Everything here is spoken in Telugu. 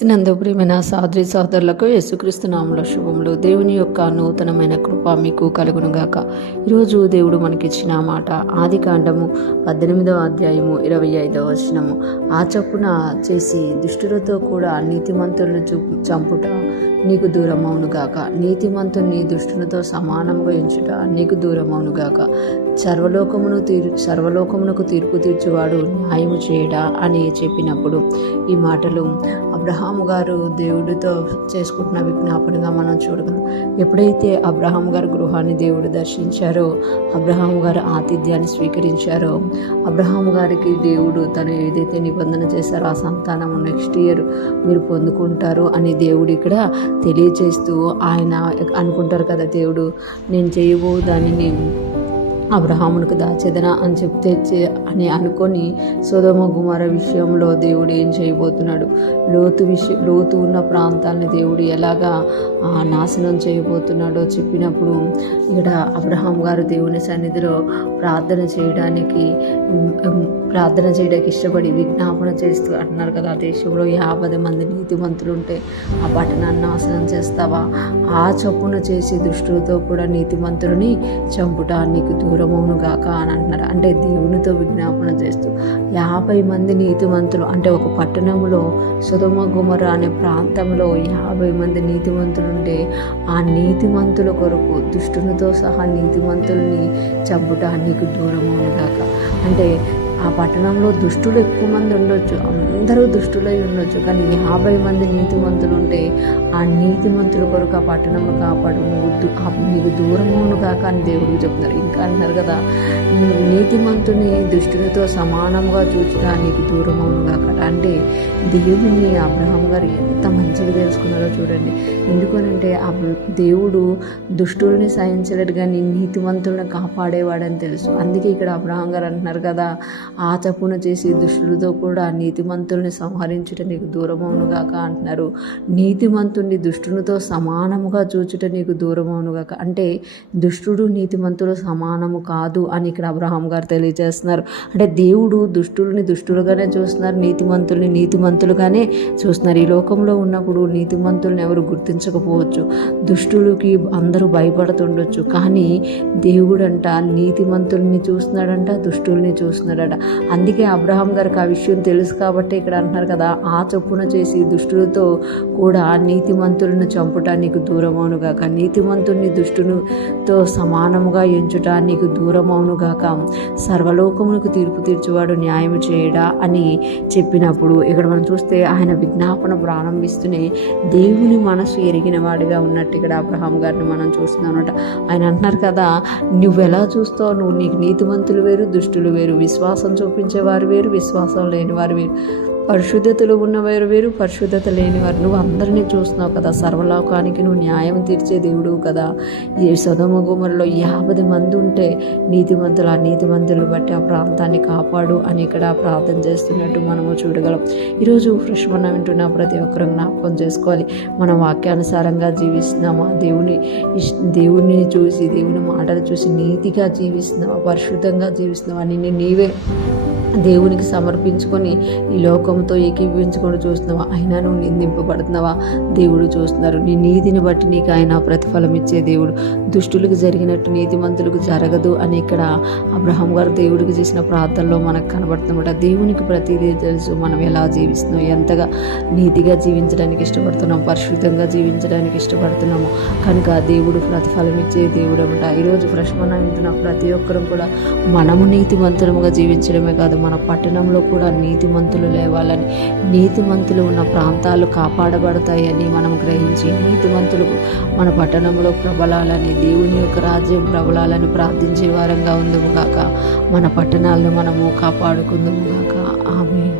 నందు ప్రియమైన సహోదరి సహోదరులకు యేసుక్రీస్తు నామములో శుభములు. దేవుని యొక్క నూతనమైన కృప మీకు కలుగునుగాక. ఈరోజు దేవుడు మనకిచ్చిన మాట ఆదికాండము 18వ అధ్యాయము 25వ వచనము. ఆ చొప్పున చేసి దుష్టులతో కూడా నీతిమంతులను చంపుట నీకు దూరమవునుగాక. నీతిమంతుని దుష్టులతో సమానముగా ఎంచుట నీకు దూరమవునుగాక. సర్వలోకమునకు తీర్పు తీర్చువాడు న్యాయము చేయడా అని చెప్పినప్పుడు ఈ మాటలు అబ్రహాము గారు దేవుడితో చేసుకుంటున్న విజ్ఞాపనగా మనం చూడగలం. ఎప్పుడైతే అబ్రహాము గారు గృహాన్ని దేవుడు దర్శించారో, అబ్రహాము గారు ఆతిథ్యాన్ని స్వీకరించారో, అబ్రహాము గారికి దేవుడు తను ఏదైతే నిబంధన చేశారో ఆ సంతానము నెక్స్ట్ ఇయర్ మీరు పొందుకుంటారు అని దేవుడు ఇక్కడ తెలియజేస్తూ, ఆయన అనుకుంటారు కదా, దేవుడు నేను చేయబో దానిని అబ్రహామునికి దాచేదనా అని చెప్తే అని అనుకొని సొదొమ గుమర విషయంలో దేవుడు ఏం చేయబోతున్నాడు, లోతు ఉన్న ప్రాంతాన్ని దేవుడు ఎలాగా నాశనం చేయబోతున్నాడో చెప్పినప్పుడు ఇక్కడ అబ్రహాం గారు దేవుని సన్నిధిలో ప్రార్థన చేయడానికి ఇష్టపడి విజ్ఞాపన చేస్తూ అంటున్నారు కదా, ఆ దేశంలో 50 మంది నీతిమంతులు ఉంటే ఆ పట్టణాన్ని నాశనం చేస్తావా? ఆ చొప్పున చేసి దుష్టులతో కూడా నీతిమంతులని చంపుట నీకు దూరమవునుగాక అని అంటున్నారు. అంటే దేవునితో విజ్ఞాపన చేస్తూ 50 మంది నీతిమంతులు, అంటే ఒక పట్టణంలో సొదొమ గుమర అనే ప్రాంతంలో 50 మంది నీతిమంతులు ఉంటే ఆ నీతిమంతుల కొరకు దుష్టులతో సహా నీతిమంతుల్ని చంపుట నీకు దూరమవునుగాక. అంటే ఆ పట్టణంలో దుష్టులు ఎక్కువ మంది ఉండొచ్చు, అందరూ దుష్టులై ఉండొచ్చు, కానీ 50 మంది నీతిమంతులు ఉంటే ఆ నీతిమంతుల కొరకు ఆ పట్టణంలో కాపాడు నీకు దూరమును కాక అని దేవుడికి చెప్తున్నారు. ఇంకా అంటున్నారు కదా, నీతిమంతుని దుష్టులతో సమానంగా చూచుట నీకు దూరమును కాక. అంటే దేవుణ్ణి అబ్రహాం గారు ఎంత మంచిగా తెలుసుకున్నారో చూడండి. ఎందుకనంటే ఆ దేవుడు దుష్టుల్ని సహించలేడు కానీ నీతిమంతులను కాపాడేవాడని తెలుసు. అందుకే ఇక్కడ అబ్రహాం గారు అంటున్నారు కదా, ఆ తప్పున చేసి దుష్టులతో కూడా నీతిమంతుల్ని సంహరించుట నీకు దూరమవునుగాక అంటున్నారు. నీతిమంతుని దుష్టునితో సమానముగా చూచుట నీకు దూరమవునుగాక. అంటే దుష్టుడు నీతిమంతులు సమానము కాదు అని ఇక్కడ అబ్రహాం గారు తెలియజేస్తున్నారు. అంటే దేవుడు దుష్టుల్ని దుష్టులుగానే చూస్తున్నారు, నీతిమంతుల్ని నీతిమంతులుగానే చూస్తున్నారు. ఈ లోకంలో ఉన్నప్పుడు నీతిమంతుల్ని ఎవరు గుర్తించకపోవచ్చు, దుష్టులకి అందరూ భయపడుతుండొచ్చు, కానీ దేవుడంట నీతిమంతుల్ని చూస్తున్నాడంట, దుష్టుల్ని చూస్తున్నాడట. అందుకే అబ్రహాం గారికి ఆ విషయం తెలుసు కాబట్టి ఇక్కడ అంటున్నారు కదా, ఆ చొప్పున చేసి దుష్టులతో కూడా నీతిమంతులను చంపుట నీకు దూరమవునుగాక. నీతిమంతుని దుష్టునితో సమానముగా ఎంచుట నీకు దూరమవునుగాక. సర్వలోకమునకు తీర్పు తీర్చువాడు న్యాయం చేయడా అని చెప్పినప్పుడు ఇక్కడ మనం చూస్తే ఆయన విజ్ఞాపన ప్రారంభిస్తూనే దేవుని మనసు ఎరిగిన వాడిగా ఉన్నట్టు ఇక్కడ అబ్రహాం గారిని మనం చూస్తున్నాం అన్నమాట. ఆయన అంటున్నారు కదా, నువ్వు ఎలా చూస్తావు, నీకు నీతిమంతులు వేరు, దుష్టులు వేరు, విశ్వాసం చూపించేవారు వేరు, విశ్వాసం లేనివారు వేరు, పరిశుద్ధతలు ఉన్నవారు వేరు, పరిశుద్ధత లేనివారు. నువ్వు అందరినీ చూస్తున్నావు కదా, సర్వలోకానికి నువ్వు న్యాయం తీర్చే దేవుడు కదా. ఈ సొదొమ గుమరలో 50 మంది ఉంటే నీతిమంతులు, ఆ నీతిమంతులు బట్టి ఆ ప్రాంతాన్ని కాపాడు అని ఇక్కడ ప్రార్థన చేస్తున్నట్టు మనము చూడగలం. ఈరోజు ఫ్రెష్ మనం వింటున్న ప్రతి ఒక్కరూ జ్ఞాపకం చేసుకోవాలి, మన వాక్యానుసారంగా జీవిస్తున్నామా, దేవుని చూసి, దేవుని మాటలు చూసి నీతిగా జీవిస్తున్నావా, పరిశుద్ధంగా జీవిస్తున్నావా, నీవే దేవునికి సమర్పించుకొని ఈ లోకంతో ఏకీభవించుకొని చూస్తున్నావా, అయినా నువ్వు నిందింపబడుతున్నావా, దేవుడు చూస్తున్నారు. నీ నీతిని బట్టి నీకు ఆయన ప్రతిఫలం ఇచ్చే దేవుడు. దుష్టులకు జరిగినట్టు నీతిమంతులకు జరగదు అని ఇక్కడ అబ్రహాం గారు దేవుడికి చేసిన ప్రార్థనలో మనకు కనబడుతున్నమాట. దేవునికి ప్రతిదీ తెలుసు, మనం ఎలా జీవిస్తున్నాం, ఎంతగా నీతిగా జీవించడానికి ఇష్టపడుతున్నాం, పరిశుద్ధంగా జీవించడానికి ఇష్టపడుతున్నాము కనుక దేవుడు ప్రతిఫలం ఇచ్చే దేవుడు అనమాట. ఈరోజు ప్రశ్న వింటున్న ప్రతి ఒక్కరూ కూడా మనము నీతిమంతులముగా జీవించడమే కాదు, మన పట్టణంలో కూడా నీతిమంతులు లేవాలని, నీతిమంతులు ఉన్న ప్రాంతాలు కాపాడబడతాయని మనం గ్రహించి నీతిమంతులకు మన పట్టణంలో ప్రబలాలని, దేవుని యొక్క రాజ్యం ప్రబలాలని ప్రార్థించే వారంగా ఉందుము గాక. మన పట్టణాలను మనము కాపాడుకుందుము గాక. ఆమేన్.